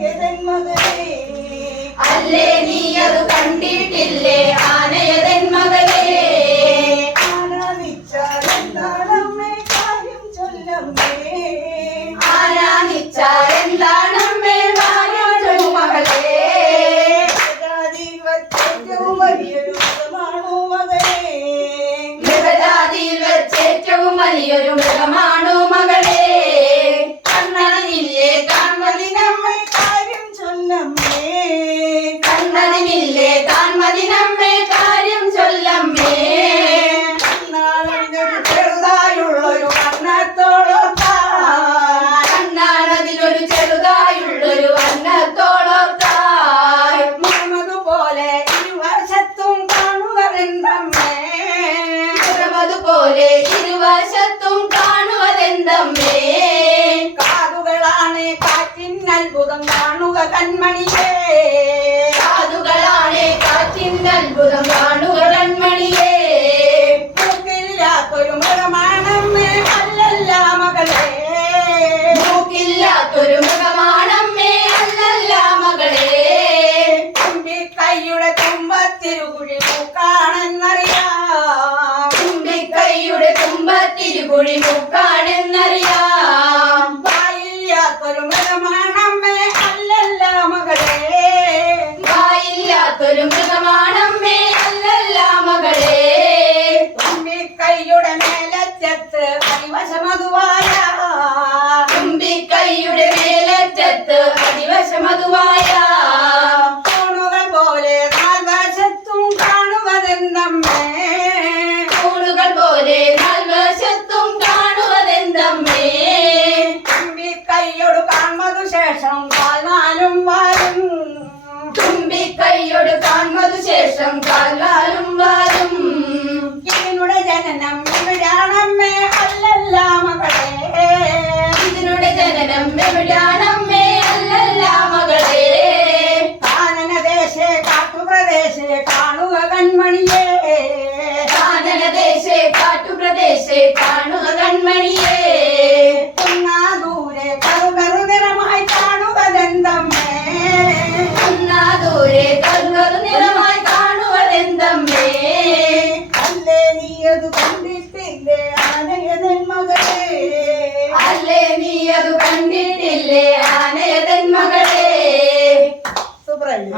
ആനയതൻ മകളെ അല്ലേ നീ അത് കണ്ടിട്ടില്ലേ? ആനയതൻ മകളെ. ആനാനിച്ചാൽ മൃഗമാണോ അമ്മേ കാതുകളാണ് അത്ഭുതം കാണുക കൺമണിയേ. കാതുകളാണ് കാറ്റിൻ അത്ഭുതം അടിവശമതുവായ തുമ്പിക്കൈയുടെ മേലറ്റത്ത് അടിവശമതുവായ തൂണുകൾ പോലെ നാൽവശത്തും കാണുവതെന്നമ്മേ. തൂണുകൾ പോലെ നാൽവശത്തും കാണുവതെന്നമ്മേ. തുമ്പിക്കൈയോട് കാണുന്നതു ശേഷം കാണു കൺമണിയേ. ഒന്നാദൂരെ കറു കറു നിറമായി കാണുവതെന്തമ്മേ ഒന്നാദൂരെ കറു കറു നിറമായി കാണുവതെന്തമ്മേ അല്ലേ നീ അത് കണ്ടിട്ടില്ലേ ആനയതൻ മകളെ